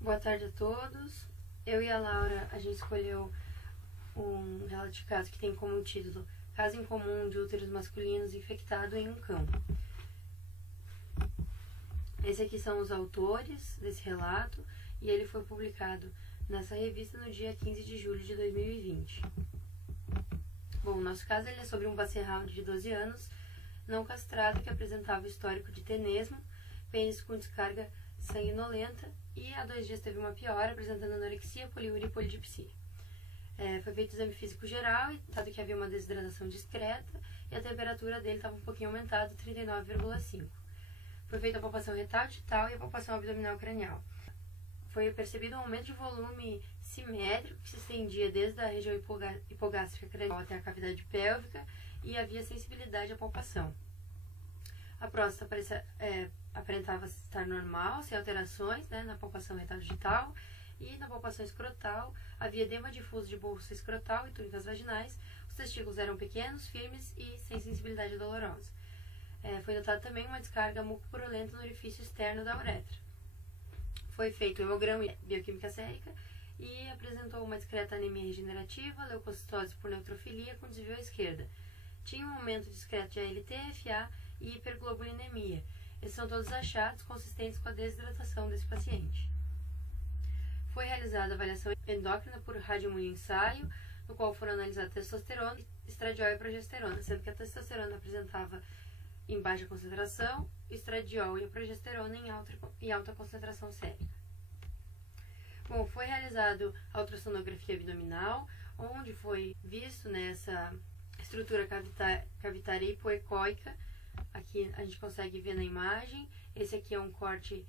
Boa tarde a todos. Eu e a Laura, a gente escolheu um relato de caso que tem como título Caso incomum de úteros masculinos infectado em um cão. Esses aqui são os autores desse relato e ele foi publicado nessa revista no dia 15 de julho de 2020. Bom, o nosso caso ele é sobre um Basset Hound de 12 anos, não castrado, que apresentava histórico de tenesmo, pênis com descarga sanguinolenta e há 2 dias teve uma piora, apresentando anorexia, poliúria e polidipsia. Foi feito exame físico geral, e dado que havia uma desidratação discreta e a temperatura dele estava um pouquinho aumentada, 39,5. Foi feita a palpação retal digital e a palpação abdominal cranial. Foi percebido um aumento de volume simétrico que se estendia desde a região hipogástrica cranial até a cavidade pélvica e havia sensibilidade à palpação. A próstata aparentava estar normal, sem alterações, na palpação retal digital, e na palpação escrotal havia edema difuso de bolsa escrotal e túnicas vaginais. Os testículos eram pequenos, firmes e sem sensibilidade dolorosa. Foi notado também uma descarga mucopurulenta no orifício externo da uretra. Foi feito hemograma e bioquímica sérica e apresentou uma discreta anemia regenerativa, leucocitose por neutrofilia com desvio à esquerda. Tinha um aumento discreto de ALT, FA e hiperglobulinemia. Esses são todos achados consistentes com a desidratação desse paciente. Foi realizada a avaliação endócrina por radioimunoensaio, no qual foram analisadas testosterona, estradiol e progesterona, sendo que a testosterona apresentava em baixa concentração, o estradiol e a progesterona em alta concentração sérica. Bom, foi realizado a ultrassonografia abdominal, onde foi visto nessa estrutura cavitária hipoecóica. Aqui a gente consegue ver na imagem. Esse aqui é um corte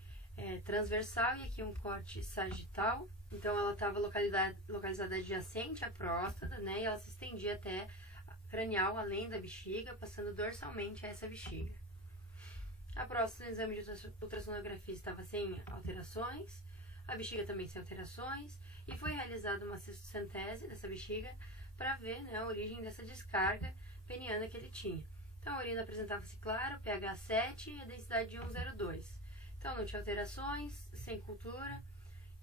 transversal e aqui um corte sagital. Então ela estava localizada adjacente à próstata, e ela se estendia até cranial, além da bexiga, passando dorsalmente a essa bexiga. A próstata no exame de ultrassonografia estava sem alterações, a bexiga também sem alterações, e foi realizada uma cistocentese dessa bexiga para ver a origem dessa descarga peniana que ele tinha. Então a urina apresentava-se clara, pH 7 e a densidade de 1,02. Então não tinha alterações, sem cultura,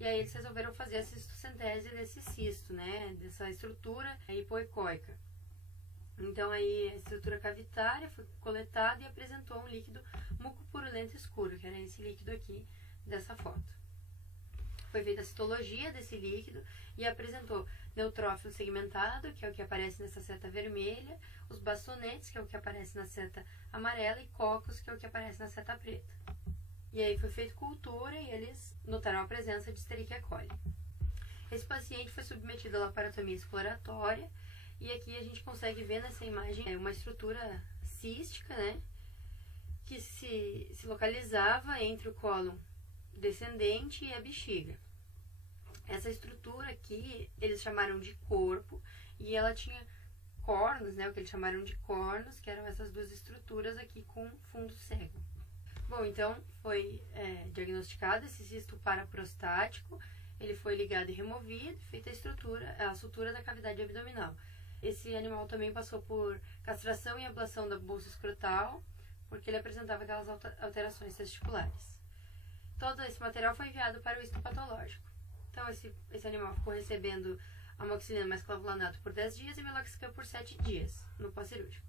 e aí eles resolveram fazer a cistocentese desse cisto, dessa estrutura hipoecóica. Então aí a estrutura cavitária foi coletada e apresentou um líquido mucopurulento escuro, que era esse líquido aqui dessa foto. Foi feita a citologia desse líquido e apresentou neutrófilo segmentado, que é o que aparece nessa seta vermelha, os bastonetes, que é o que aparece na seta amarela, e cocos, que é o que aparece na seta preta. E aí foi feita cultura e eles notaram a presença de Escherichia coli. Esse paciente foi submetido à laparotomia exploratória e aqui a gente consegue ver nessa imagem uma estrutura cística, que se localizava entre o cólon descendente e a bexiga. Essa estrutura aqui eles chamaram de corpo e ela tinha cornos, o que eles chamaram de cornos, que eram essas 2 estruturas aqui com fundo cego. Bom, então foi diagnosticado esse cisto paraprostático, ele foi ligado e removido, feita a sutura da cavidade abdominal. Esse animal também passou por castração e ablação da bolsa escrotal, porque ele apresentava aquelas alterações testiculares. Todo esse material foi enviado para o histopatológico. Então esse animal ficou recebendo amoxicilina mais clavulanato por 10 dias e meloxicam por 7 dias no pós-cirúrgico.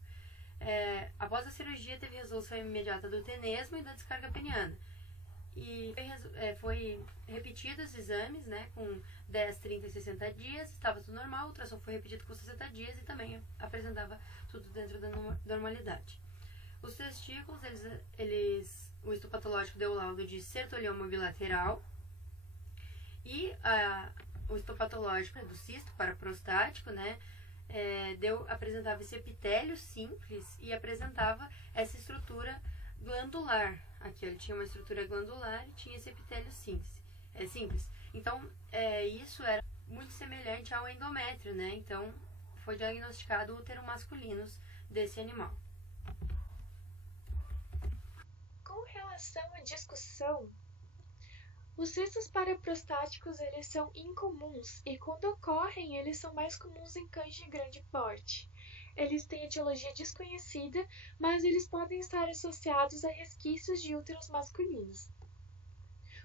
Após a cirurgia, teve resolução imediata do tenesmo e da descarga peniana. E foi repetido os exames, com 10, 30 e 60 dias, estava tudo normal, o ultrassom foi repetido com 60 dias e também apresentava tudo dentro da normalidade. Os testículos, o histopatológico deu o laudo de sertolioma bilateral e o histopatológico do cisto paraprostático, apresentava esse epitélio simples e apresentava essa estrutura glandular. Aqui ele tinha uma estrutura glandular e tinha esse epitélio simples. Então, isso era muito semelhante ao endométrio, Então, foi diagnosticado útero masculinos desse animal. Com relação à discussão, os cistos paraprostáticos eles são incomuns e quando ocorrem eles são mais comuns em cães de grande porte. Eles têm etiologia desconhecida, mas eles podem estar associados a resquícios de úteros masculinos.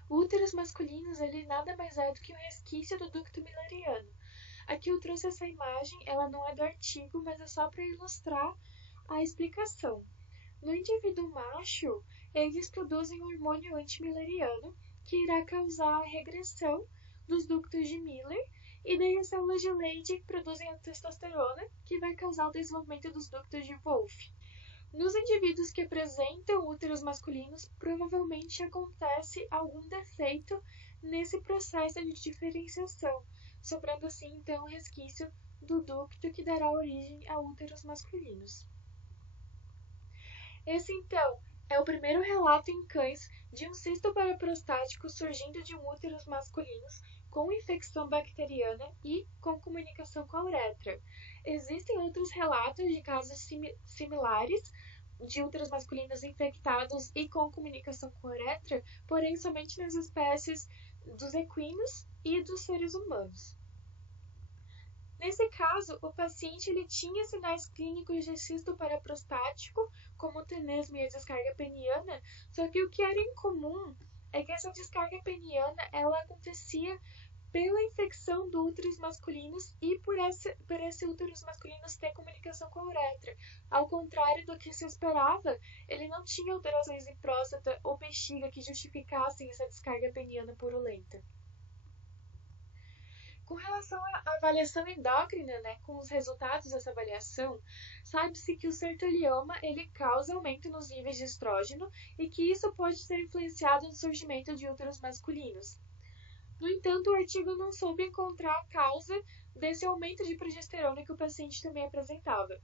Úteros masculinos, ele nada mais é do que um resquício do ducto milleriano. Aqui eu trouxe essa imagem, ela não é do artigo, mas é só para ilustrar a explicação. No indivíduo macho, eles produzem um hormônio antimilleriano que irá causar a regressão dos ductos de Miller, e daí as células de Leydig produzem a testosterona, que vai causar o desenvolvimento dos ductos de Wolff. Nos indivíduos que apresentam úteros masculinos, provavelmente acontece algum defeito nesse processo de diferenciação, sobrando assim então o resquício do ducto que dará origem a úteros masculinos. Esse então é o primeiro relato em cães de um cisto paraprostático surgindo de um útero masculinos com infecção bacteriana e com comunicação com a uretra. Existem outros relatos de casos similares de úteros masculinos infectados e com comunicação com a uretra, porém somente nas espécies dos equinos e dos seres humanos. Nesse caso, o paciente ele tinha sinais clínicos de cisto paraprostático, como o tenesmo e a descarga peniana, só que o que era incomum é que essa descarga peniana ela acontecia pela infecção do úteros masculinos e por esse úteros masculinos ter comunicação com a uretra. Ao contrário do que se esperava, ele não tinha alterações em próstata ou bexiga que justificassem essa descarga peniana purulenta. Com relação à avaliação endócrina, com os resultados dessa avaliação, sabe-se que o sertolioma ele causa aumento nos níveis de estrógeno e que isso pode ser influenciado no surgimento de úteros masculinos. No entanto, o artigo não soube encontrar a causa desse aumento de progesterona que o paciente também apresentava.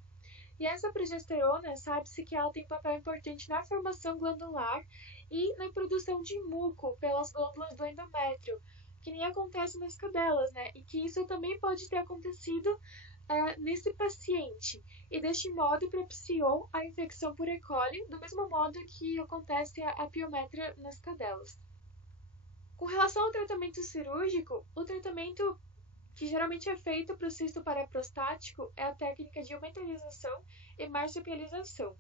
E essa progesterona, sabe-se que ela tem um papel importante na formação glandular e na produção de muco pelas glândulas do endométrio, que nem acontece nas cadelas, e que isso também pode ter acontecido nesse paciente, e deste modo propiciou a infecção por E. coli, do mesmo modo que acontece a piometra nas cadelas. Com relação ao tratamento cirúrgico, o tratamento que geralmente é feito para o cisto paraprostático é a técnica de aumentalização e marsupialização.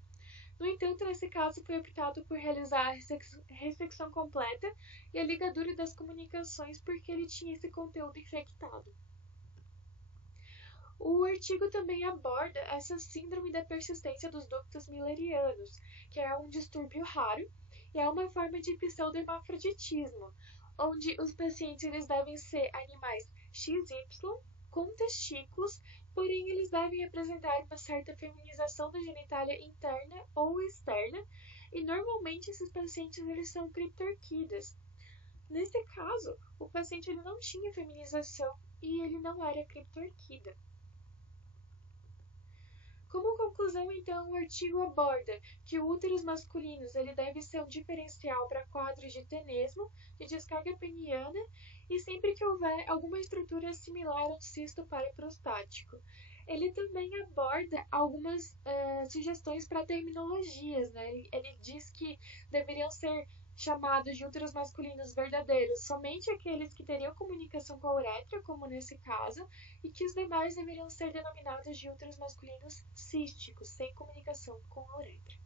No entanto, nesse caso foi optado por realizar a ressecção completa e a ligadura das comunicações porque ele tinha esse conteúdo infectado. O artigo também aborda essa síndrome da persistência dos ductos millerianos, que é um distúrbio raro e é uma forma de pseudohermafroditismo, onde os pacientes eles devem ser animais XY com testículos, porém eles devem apresentar uma certa feminização da genitália interna ou externa, e normalmente esses pacientes eles são criptorquidas. Nesse caso, o paciente ele não tinha feminização e ele não era criptorquida. Como conclusão, então, o artigo aborda que o úteros masculinos ele deve ser um diferencial para quadros de tenesmo, de descarga peniana e sempre que houver alguma estrutura similar ao cisto paraprostático. Ele também aborda algumas sugestões para terminologias. Ele diz que deveriam ser chamados de úteros masculinos verdadeiros somente aqueles que teriam comunicação com a uretra, como nesse caso, e que os demais deveriam ser denominados de úteros masculinos císticos, sem comunicação com a uretra.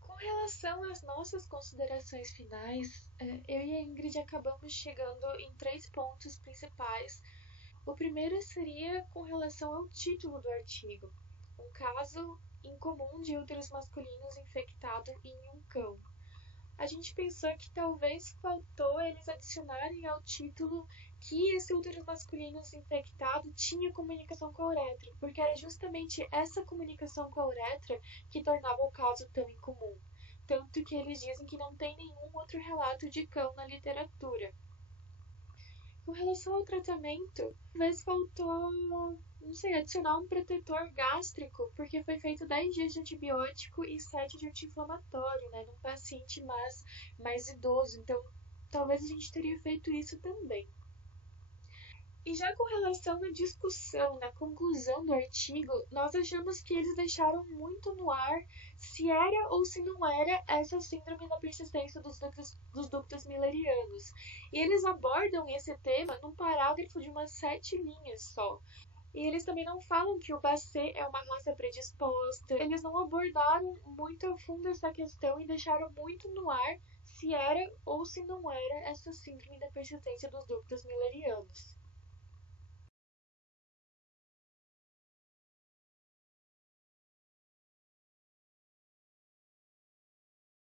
Com relação às nossas considerações finais, eu e a Ingrid acabamos chegando em 3 pontos principais. O primeiro seria com relação ao título do artigo, um caso incomum de úteros masculinos infectado em um cão. A gente pensou que talvez faltou eles adicionarem ao título que esse útero masculino infectado tinha comunicação com a uretra, porque era justamente essa comunicação com a uretra que tornava o caso tão incomum. Tanto que eles dizem que não tem nenhum outro relato de cão na literatura. Com relação ao tratamento, talvez faltou, adicionar um protetor gástrico, porque foi feito 10 dias de antibiótico e 7 de anti-inflamatório, num paciente mais idoso. Então, talvez a gente teria feito isso também. E já com relação à discussão, na conclusão do artigo, nós achamos que eles deixaram muito no ar se era ou se não era essa síndrome da persistência dos ductos millerianos. E eles abordam esse tema num parágrafo de umas 7 linhas só. E eles também não falam que o Basset é uma raça predisposta. Eles não abordaram muito a fundo essa questão e deixaram muito no ar se era ou se não era essa síndrome da persistência dos dúcteos millerianos.